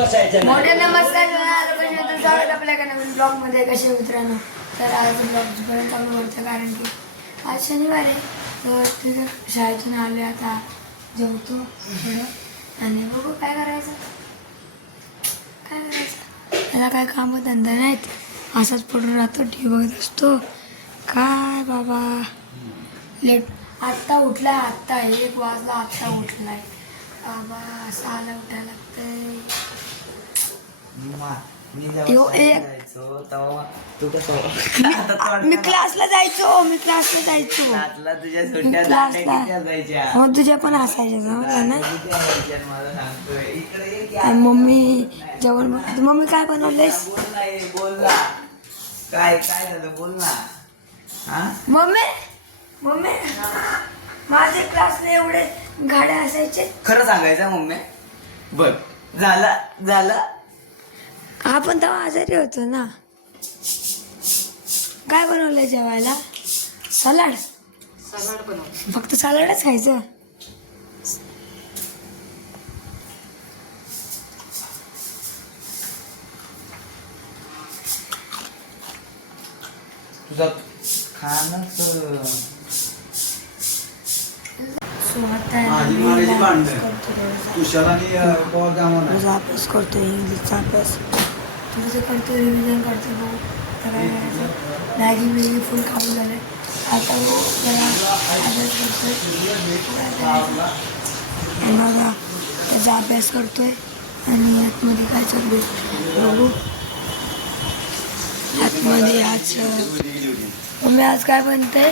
मोठे नमस्कार स्वागत आपल्या नवीन ब्लॉग मध्ये. कसे मित्रांनो, तर आज ब्लॉग पर्यंत चालू करतो कारण की आज शनिवार आहे. तर तिथे शाळेतून आले, आता जेवतो थोडं आणि बघू काय करायचं. त्याला काय काम धंदा नाहीत, असाच पडून राहतो, टी व्ही बघत असतो. काय बाबा लेट आत्ता उठलाय, आत्ता 1 वाजला, आत्ता उठलाय बाबा. असं आला उठायला लागतंय. मी क्लासला जायचो, हो तुझ्या पण असायच्या ना. मम्मी जेवण, मम्मी काय बनवलेस? काय झालं बोल ना. मम्मी माझे क्लासला एवढे गाड्या असायचे. खरं सांगायचं मम्मी, बघ झालं आपण तेव्हा आजारी होतो ना. काय बनवलंय जेवायला? सलाड बनवलं, फक्त सलाडच खायचं. तुझं खाणं तुझा अभ्यास करतोय, इंग्लिशचा अभ्यास तुझं करतो, रिव्हिजन करतो. भाऊ मॅगी बिगी फुल खाऊन झाले. आता जरा अभ्यास करतोय, बघा त्याचा अभ्यास करतोय. आणि आतमध्ये काय चालू बघू. आतमध्ये आज मम्मी आज काय बनतंय?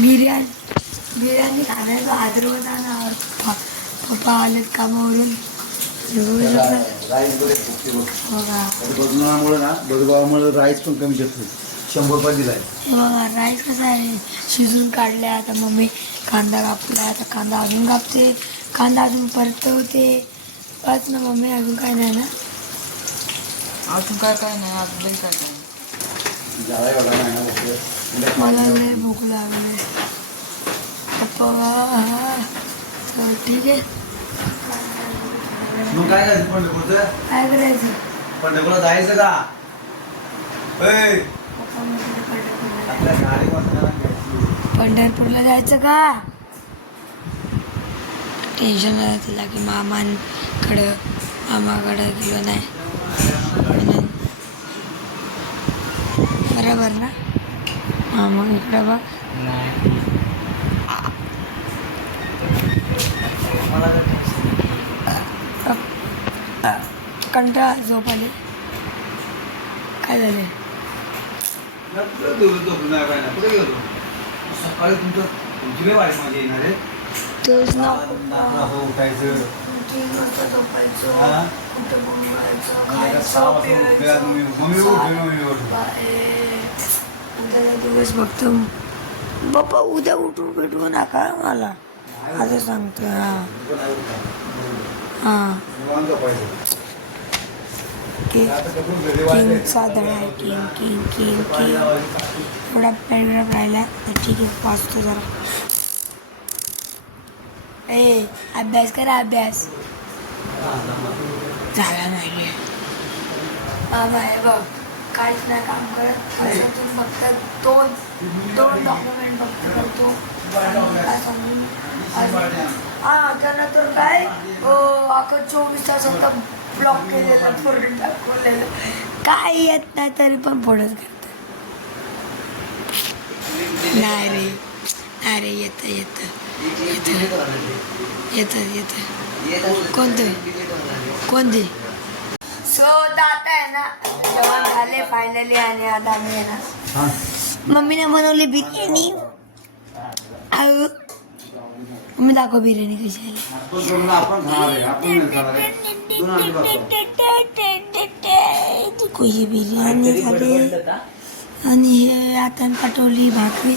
बिर्याणी खाण्याचं आदरवत ना. पप्पा आलेत कामावरून. बदलमुळे राईस पण कमी घेतो. 100 रुपये दिलाय. बघा राईस कसा आहे, शिजून काढलाय. आता मम्मी कांदा कापलाय, आता कांदा अजून कापते, कांदा अजून परतवते. बस ना मम्मी, अजून काय नाही ना. अजून काय नाही, अजून काय नाही. मला लय भूक लागली. ठीक आहे, मग काय करायचं? पंढरपूरचं काय करायचं? पंढरपूरला जायचं का? पंढरपूरला जायचं का? टेन्शन आलं तिला की मामाकडं गेलो नाही म्हणून. बरोबर ना मामा इकडं बघ. कंटाळा, झोप आली. काय झाले? सकाळी तुमची वाढ माझी येणार आहे. तोच ना, उठायचं, 3 वाजता झोपायचो, कुठं उद्याचा दिवस बघतो बाप्पा. उद्या उठून भेटू नका मला, आता सांगतो. किंगचा धडा आहे. किंग थोडा पॅराग्राफ राहिला तर ठीक आहे, वाचतो जरा. अभ्यास करा, अभ्यास झाला नाही. बाबा हे बघ, काहीच नाही काम करत. वर्षातून फक्त दोन डॉक्युमेंट फक्त करतो. काय सांगू त्यांना तर काय अख्खं 24 तासात ब्लॉक केलेलं, पूर्ण दाखवलेलं. काय येत नाही तरी पण पुढंच करत. नाही रे, अरे येत कोणते सो आता आहे ना, जेवण झाले फायनली. आणि आता आम्ही आहे ना, मम्मीने बनवली बिर्याणी. मम्मी दाखव बिर्याणी कशी आहे. बिर्याणी झाली आणि हे आता पाठवली भाकरी.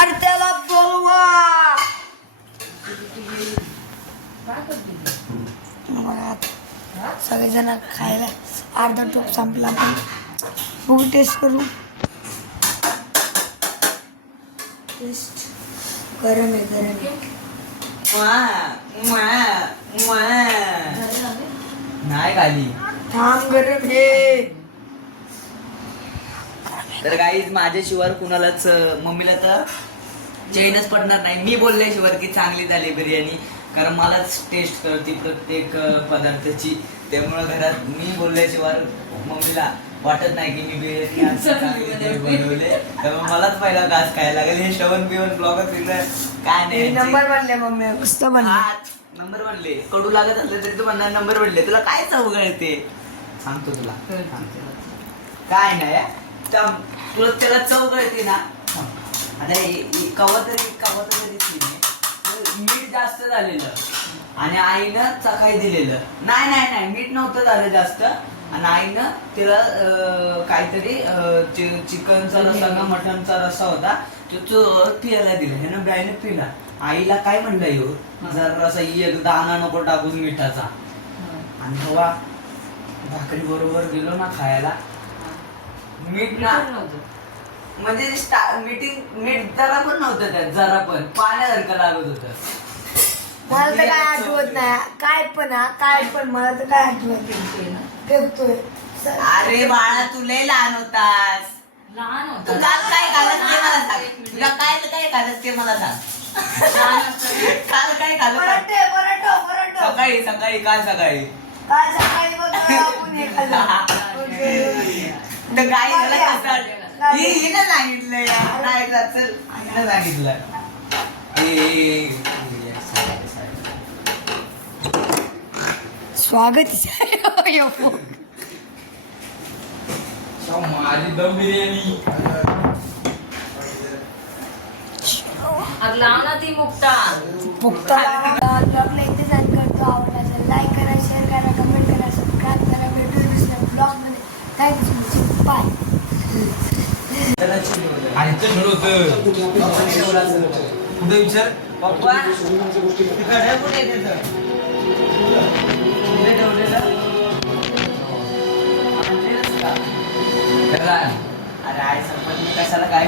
अरे त्याला बोलवा. सगळेजण खायला, अर्धा टोप संपला. पण बघू, टेस्ट करू. टेस्ट गरम आहे. नाही खाली. थांब गरम हे. तर गाईज माझ्याशिवाय कुणालाच मम्मीला तर चैनच पडणार नाही. मी बोलल्याशिवाय की चांगली झाली बिर्याणी, कारण मलाच टेस्ट करते प्रत्येक पदार्थाची. त्यामुळं घरात मी बोलल्याशिवाय मम्मीला वाटत नाही की मी बिर्याणी आज चांगली बनवले. त्यामुळे मलाच पहिला घास खायला लागेल. हे श्रवण बिवण ब्लॉगर तिथं काय नाही. नंबर बनले मम्मी मस्त बनले. नंबर बनले. कडू लागत असले तरी तू म्हणणार नंबर बनले. तुला काय चव कळते सांगतो तुला. काय नाही तुला त्याला चव कळते ना. आता कवा तरी मीठ जास्त झालेलं आणि आईनं चखाई दिलेलं. नाही मीठ नव्हतं झालं जास्त आणि आईनं तिला काहीतरी चिकनचा रस्सा का मटनचा रस्सा होता तो पियाला दिला. ह्यानं बाईनं पिला. आईला काय म्हणलं येऊ जरा रसा एक दाणा नको टाकून मिठाचा. आणि तेव्हा भाकरी बरोबर गेलो ना खायला, मीठ ना म्हणजे मीठ जरा पण नव्हतं त्यात, जरा पण पाण्यासारखं लागत होतं. मला तर काय आठवत नाही काय पण मला तर काय आठवत फेकतोय. अरे बाळा तू लय लहान होतास. लहान तू होता काल काय खाल्लंस ते मला सांग. तुला काय खाल्लंस ते मला सांग. काल काय खाल्लं पराठा सकाळी काय सकाळी काल सकाळी बघ आपण हे खाल्लं. तर गाई झालं कसं हिनं सांगितलं यार. नाही का चल हिनं सांगितलं. स्वागत माझी दम बिर्याणी. लाव ना ती मुक्ता. ब्लॉगला इथे जाण करतो. आवडला तर लाईक करा, शेअर करा, कमेंट करा, सबस्क्राईब करा. भेटूया दुसऱ्या ब्लॉगमध्ये. Thank you bye. आणि ते ठरवतं कुठे विचार पप्पा तिकडे कुठे त्याचं तिथे ठेवलेलं. अरे आई संपत कशाला काय